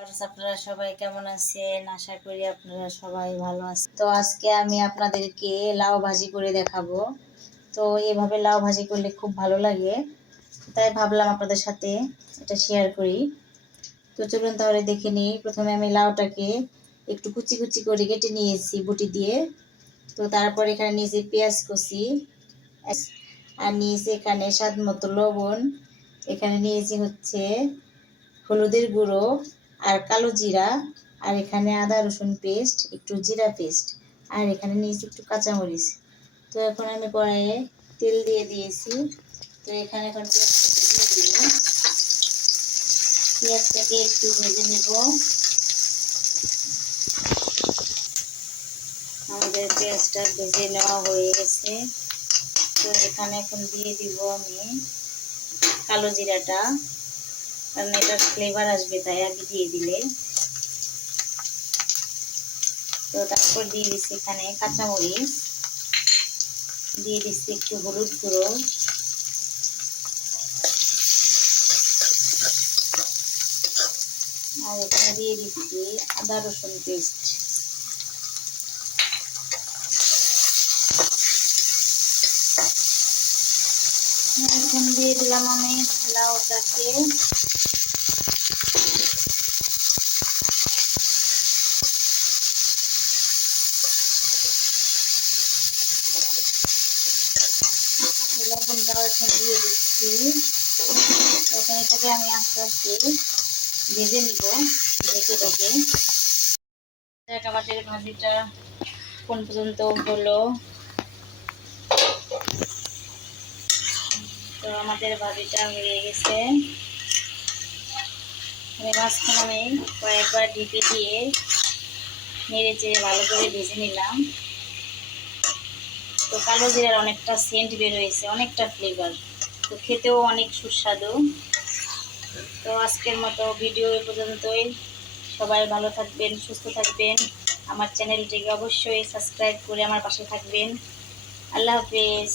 আপনারা সবাই কেমন আছেন? আশা করি আপনারা সবাই ভালো আছেন। তো আজকে আমি আপনাদেরকে লাউ ভাজি করে দেখাবো। তো এভাবে লাউ ভাজি করলে খুব ভালো লাগে, তাই ভাবলাম আপনাদের সাথে এটা শেয়ার করি। তো চলুন তাহলে দেখে নিই। প্রথমে আমি লাউটাকে একটু কুচি কুচি করে কেটে নিয়েছি বটি দিয়ে। তো তারপর এখানে নিয়েছি পেঁয়াজ কুচি, আর নিয়েছি এখানে স্বাদ মতো লবণ। এখানে নিয়েছি হচ্ছে হলুদের গুঁড়ো আর কালো জিরা, আর এখানে আদা রসুন পেস্ট, একটু জিরা পেস্ট, আর এখানে নিয়েছি একটু কাঁচামরিচ। তো এখন আমি কড়াইয়ে তেল দিয়ে দিয়েছি। তো এখানে এখন পেঁয়াজটাকে দিয়ে দিব। পেঁয়াজটাকে একটু ভেজে নেব। আমাদের পেঁয়াজটা ভেজে নেওয়া হয়ে গেছে। তো এখানে এখন দিয়ে দিব আমি কালো জিরাটা, কারণ এটার ফ্লেভার আসবে তাই আগে দিয়ে দিলে। তো তারপর দিয়ে দিচ্ছি এখানে কাঁচামরিচ, দিয়ে দিচ্ছি একটু হলুদ গুঁড়ো, আর এখানে দিয়ে দিচ্ছি আদা রসুন পেস্ট। এখন দিয়ে দিলাম আমি লাউটাকে। লবণটাও এখন দিয়ে দিচ্ছি। এখন এটাকে আমি আস্তে আস্তে ভেজে নিব ঢেকে ঢেকে। আমাদের ভাজিটা কোন পর্যন্ত হলো। তো আমাদের ভাজিটা হয়ে গেছে। মাঝখানে আমি কয়েকবার ঢেকে দিয়ে নেড়ে চেড়ে ভালো করে ভেজে নিলাম। তো কালো জিরার অনেকটা সেন্ট বের হয়েছে, অনেকটা ফ্লেভার, তো খেতেও অনেক সুস্বাদু। তো আজকের মতো ভিডিও এ পর্যন্তই। সবাই ভালো থাকবেন, সুস্থ থাকবেন। আমার চ্যানেলটিকে অবশ্যই সাবস্ক্রাইব করে আমার পাশে থাকবেন। আল্লাহ হাফেজ।